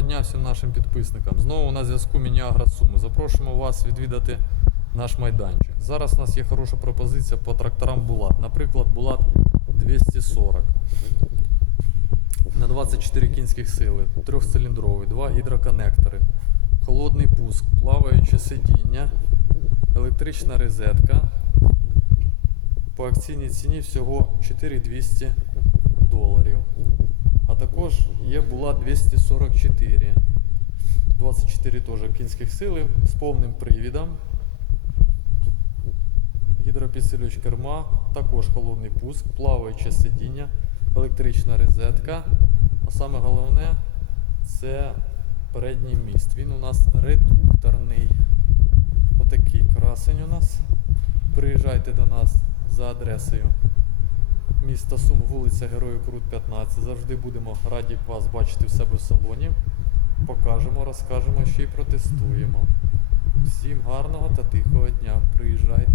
дня всім нашим підписникам. Знову на зв'язку Мініагра Суми. Запрошуємо вас відвідати наш майданчик. Зараз у нас є хороша пропозиція по тракторам Булат. Наприклад, Булат 240 на 24 кінських сили, трьохциліндровий, два гідроконектори, холодний пуск, плаваюче сидіння, електрична розетка. По акційній ціні всього 4200 доларів. А також є була 244. 24 теж кінських сили з повним привідом. Гідропідсилювач керма, також холодний пуск, плаваюче сидіння, електрична розетка. А саме головне це передній міст. Він у нас редукторний. Отакий красень у нас. Приїжджайте до нас за адресою міста Сум, вулиця Героїв Крут 15. Завжди будемо раді вас бачити в себе в салоні. Покажемо, розкажемо, ще й протестуємо. Всім гарного та тихого дня. Приїжджайте.